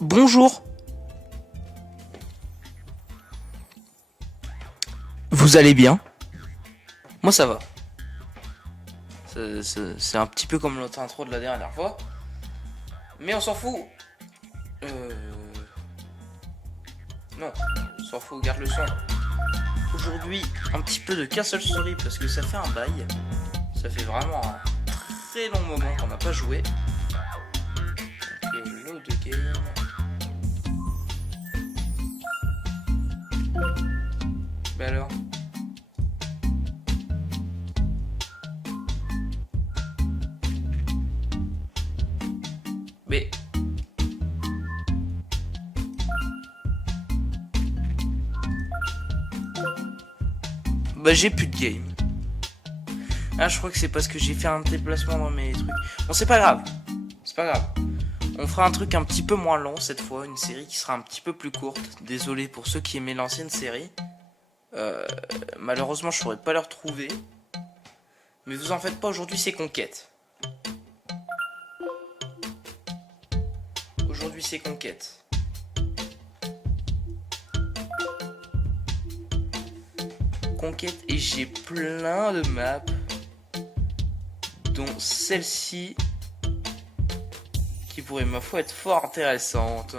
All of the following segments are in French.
Bonjour. Vous allez bien? Moi ça va. C'est un petit peu comme notre intro de la dernière fois. Mais on s'en fout. Euh... Non, on s'en fout, garde le son. Aujourd'hui, un petit peu de Castle Story parce que ça fait un bail. Ça fait vraiment un très long moment qu'on n'a pas joué. Donc, load game. Bah alors. Mais bah j'ai plus de game. Ah, je crois que c'est parce que j'ai fait un déplacement dans mes trucs. Bon, c'est pas grave. C'est pas grave. On fera un truc un petit peu moins long cette fois, une série qui sera un petit peu plus courte. Désolé pour ceux qui aimaient l'ancienne série. Malheureusement, je pourrais pas le retrouver. Mais vous en faites pas, aujourd'hui c'est Conquête. Aujourd'hui c'est Conquête. Conquête et j'ai plein de maps. Dont celle-ci. Qui pourrait, ma foi, être fort intéressante.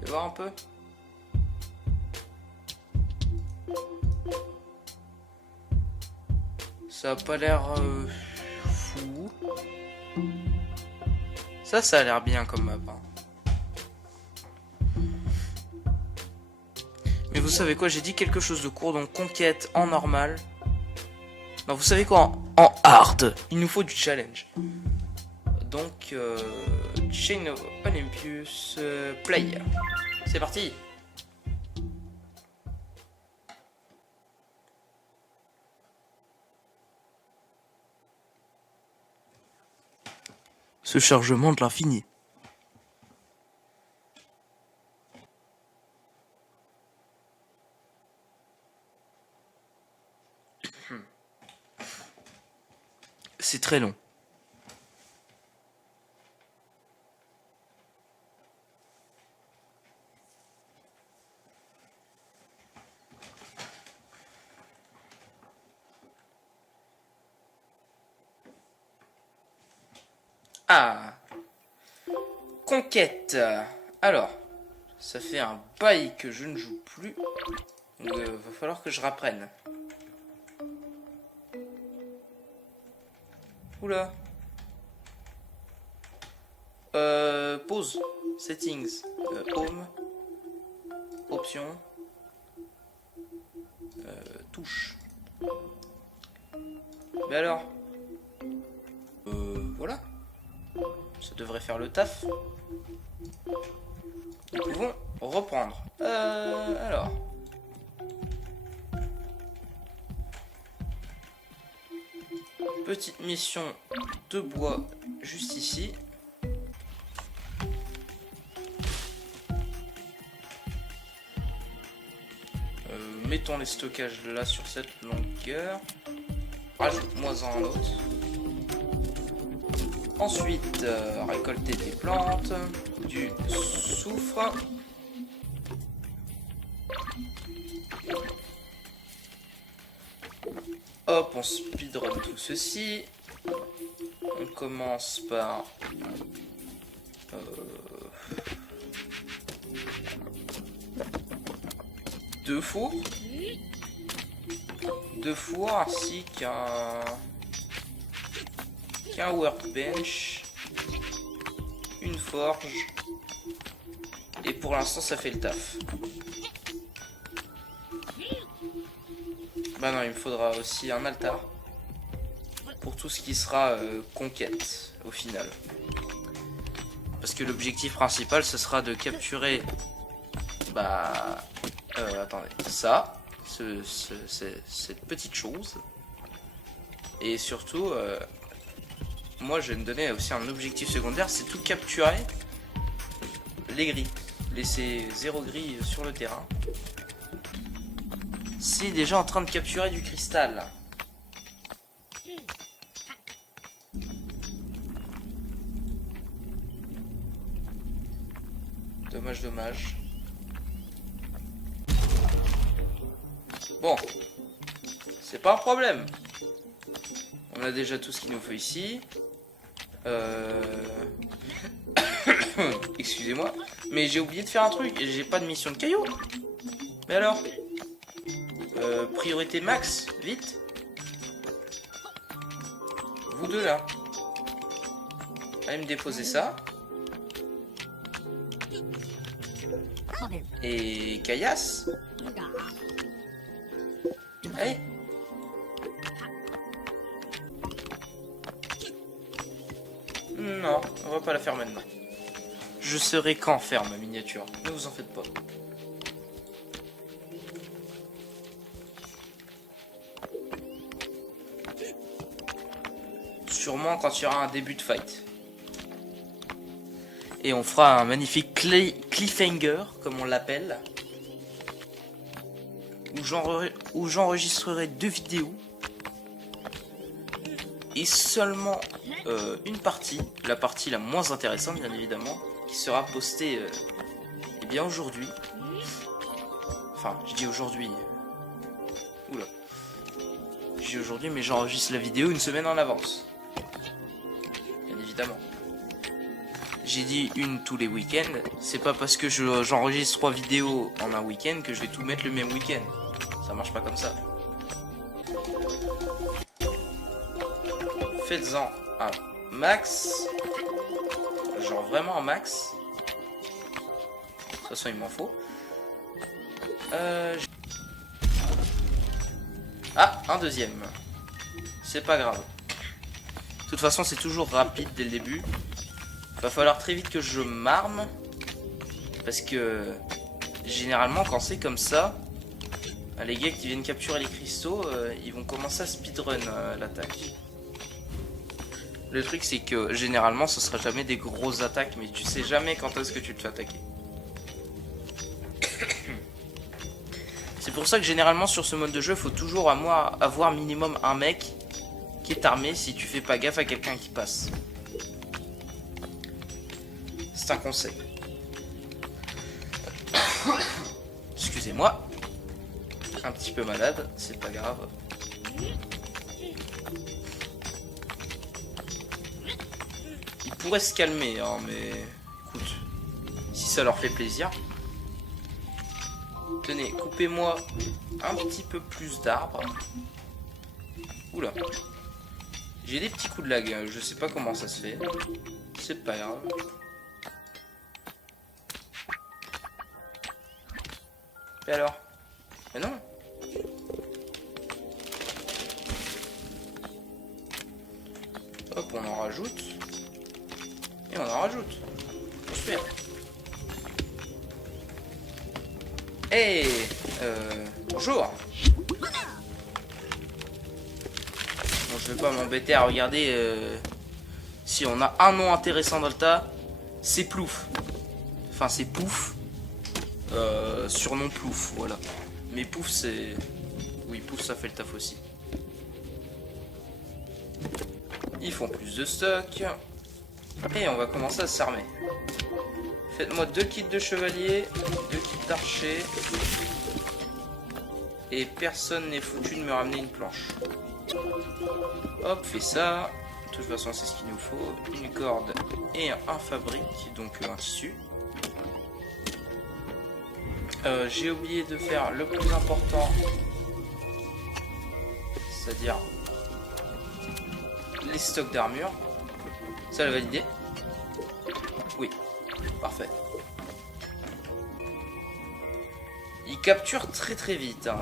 Fais voir un peu. Ça a pas l'air fou. Ça a l'air bien comme map. Hein. Mais vous savez quoi, j'ai dit quelque chose de court, donc conquête en normal. Non, vous savez quoi, en hard. Il nous faut du challenge. Donc, Chain of Olympus, play. C'est parti. Ce chargement de l'infini. C'est très long. Ah, Conquête. Alors, ça fait un bail que je ne joue plus. Donc, va falloir que je reprenne. Oula. Pause. Settings. Home. Options. Touche. Mais alors. Voilà. Ça devrait faire le taf. Nous pouvons reprendre. Alors. Petite mission de bois juste ici. Mettons les stockages là sur cette longueur. Rajoute-moi un autre. Ensuite, récolter des plantes, du soufre. Hop, on speedrun tout ceci. On commence par... deux fours. Deux fours ainsi qu'un workbench. Une forge. Et pour l'instant, ça fait le taf. Bah non, il me faudra aussi un altar. Pour tout ce qui sera conquête, au final. Parce que l'objectif principal, ce sera de capturer... Bah... attendez, ça. Cette petite chose. Et surtout... moi, je vais me donner aussi un objectif secondaire, c'est tout capturer les grilles. Laisser 0 grille sur le terrain. C'est déjà en train de capturer du cristal. Dommage, dommage. Bon. C'est pas un problème. On a déjà tout ce qu'il nous faut ici. Excusez-moi. Mais j'ai oublié de faire un truc. J'ai pas de mission de cailloux. Mais alors priorité max. Vite. Vous deux là. Allez me déposer ça. Et Caillasse. Allez. Non, on va pas la faire maintenant. Je saurai quand faire ma miniature. Ne vous en faites pas. Sûrement quand il y aura un début de fight. Et on fera un magnifique cliffhanger, comme on l'appelle. Où j'enregistrerai 2 vidéos. Et seulement une partie, la partie la moins intéressante bien évidemment, qui sera postée eh bien aujourd'hui. Enfin, je dis aujourd'hui. Oula. Je dis aujourd'hui, mais j'enregistre la vidéo une semaine en avance. Bien évidemment. J'ai dit une tous les week-ends. C'est pas parce que j'enregistre 3 vidéos en un week-end que je vais tout mettre le même week-end. Ça marche pas comme ça. Faites-en un max. Genre vraiment un max. De toute façon, il m'en faut. Ah, un deuxième. C'est pas grave. De toute façon, c'est toujours rapide dès le début. Va falloir très vite que je m'arme. Parce que généralement, quand c'est comme ça, les gars qui viennent capturer les cristaux, ils vont commencer à speedrun l'attaque. Le truc, c'est que généralement, ce sera jamais des grosses attaques, mais tu sais jamais quand est-ce que tu te fais attaquer. C'est pour ça que généralement sur ce mode de jeu, il faut toujours avoir minimum un mec qui est armé si tu fais pas gaffe à quelqu'un qui passe. C'est un conseil. Excusez-moi. Un petit peu malade, c'est pas grave. Ils pourraient se calmer, hein, mais écoute, si ça leur fait plaisir. Tenez, coupez-moi un petit peu plus d'arbres. Oula. J'ai des petits coups de lag, je sais pas comment ça se fait. C'est pas grave. Et alors? Mais non. Hop, on en rajoute. Et on en rajoute. Super. Hey, bonjour. Bon, je vais pas m'embêter à regarder si on a un nom intéressant dans le tas. C'est Plouf. Enfin, c'est Pouf. Surnom Plouf, voilà. Mais Pouf, c'est... Oui, Pouf, ça fait le taf aussi. Ils font plus de stock. Et on va commencer à s'armer. Faites-moi 2 kits de chevalier, 2 kits d'archer. Et personne n'est foutu de me ramener une planche. Hop, fais ça. De toute façon, c'est ce qu'il nous faut. Une corde et un fabrique, donc un tissu. J'ai oublié de faire le plus important. C'est-à-dire les stocks d'armure. Ça l'a validé? Oui. Parfait. Il capture très vite. Hein.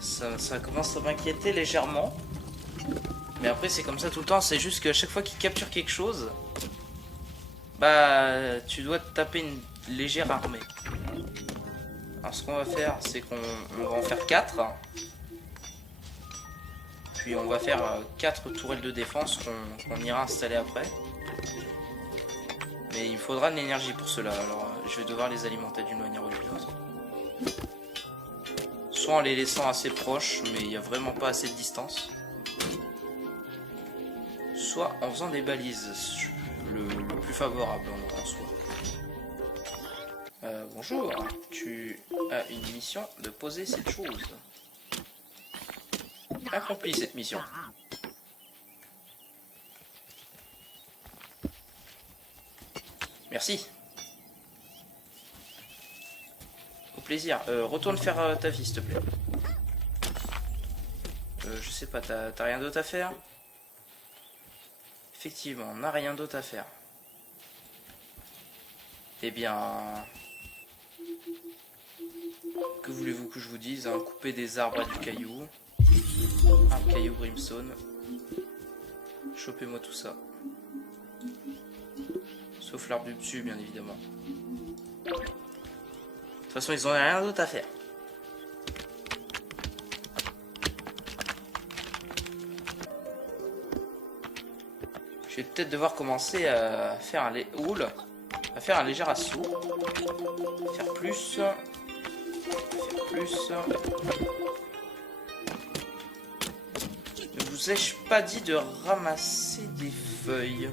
Ça commence à m'inquiéter légèrement. Mais après c'est comme ça tout le temps. C'est juste qu'à chaque fois qu'il capture quelque chose, bah tu dois te taper une légère armée. Alors ce qu'on va faire, c'est qu'on va en faire 4. Puis on va faire 4 tourelles de défense qu'on ira installer après. Mais il me faudra de l'énergie pour cela, alors je vais devoir les alimenter d'une manière ou d'une autre. Soit en les laissant assez proches, mais il n'y a vraiment pas assez de distance. Soit en faisant des balises, le plus favorable en soi. bonjour, tu as une mission de poser cette chose. Accomplis cette mission. Merci. Au plaisir. Retourne faire ta vie, s'il te plaît. Je sais pas, t'as rien d'autre à faire? Effectivement, on n'a rien d'autre à faire. Eh bien... Que voulez-vous que je vous dise, hein? Couper des arbres à du caillou. Un caillou brimstone. Chopez-moi tout ça. Sauf l'arbre du dessus, bien évidemment. De toute façon, ils ont rien d'autre à faire. Je vais peut-être devoir commencer à faire un léger assaut. Faire plus. Ne vous ai-je pas dit de ramasser des feuilles?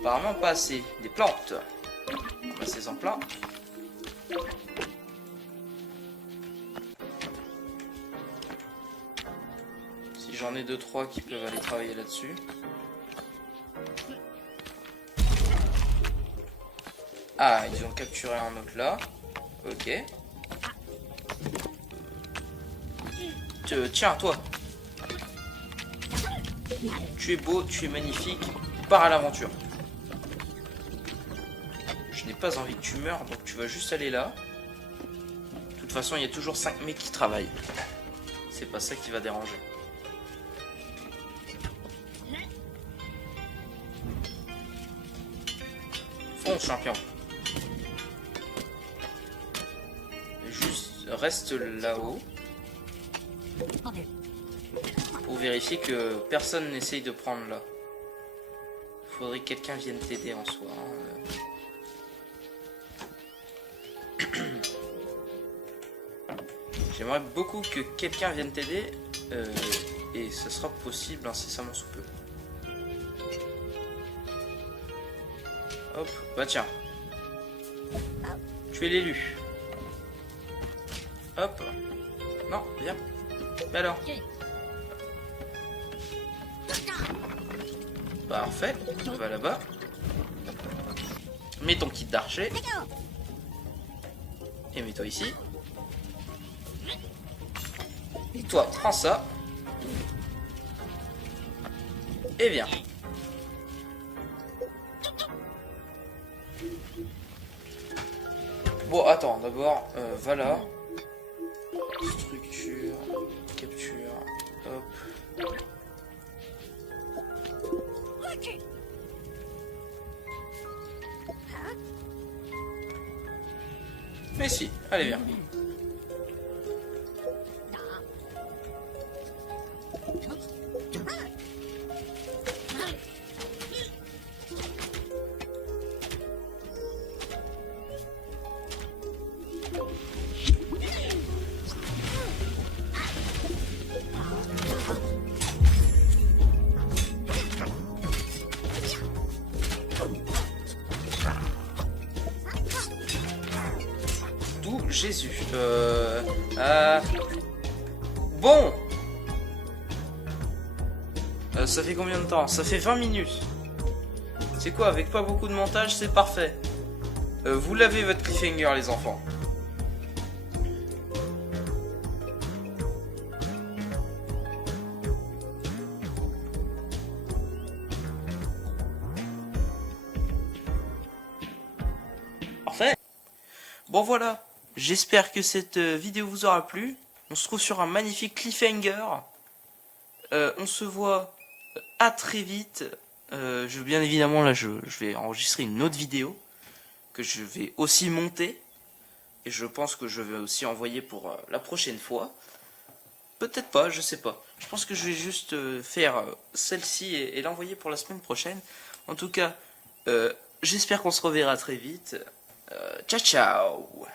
Apparemment pas assez. Des plantes. Ramassez-en plein. Si j'en ai 2-3 qui peuvent aller travailler là-dessus. Ah, ils ont capturé un autre là. Ok. Tiens, toi. Tu es beau, tu es magnifique. Pars à l'aventure. Je n'ai pas envie que tu meurs, donc tu vas juste aller là. De toute façon, il y a toujours 5 mecs qui travaillent. C'est pas ça qui va déranger. Fonce, champion. Juste reste là-haut. Pour vérifier que personne n'essaye de prendre là. Il faudrait que quelqu'un vienne t'aider en soi. J'aimerais beaucoup que quelqu'un vienne t'aider. Et ce sera possible incessamment sous peu. Hop, bah tiens. Tu es l'élu. Hop. Non, viens. Bah alors. Parfait. Va là-bas. Mets ton kit d'archer. Et mets-toi ici. Et toi, prends ça. Et viens. Bon, attends, d'abord, voilà. Structure, capture, hop. Mais si, allez viens. Jésus. Bon. Ça fait combien de temps? Ça fait 20 minutes. C'est quoi? Avec pas beaucoup de montage, c'est parfait. Vous l'avez votre cliffhanger, les enfants. Parfait. Bon voilà. J'espère que cette vidéo vous aura plu. On se trouve sur un magnifique cliffhanger. On se voit à très vite. Bien évidemment, là, je vais enregistrer une autre vidéo que je vais aussi monter. Et je pense que je vais aussi envoyer pour la prochaine fois. Peut-être pas, je sais pas. Je pense que je vais juste faire celle-ci et l'envoyer pour la semaine prochaine. En tout cas, j'espère qu'on se reverra très vite. Ciao, ciao!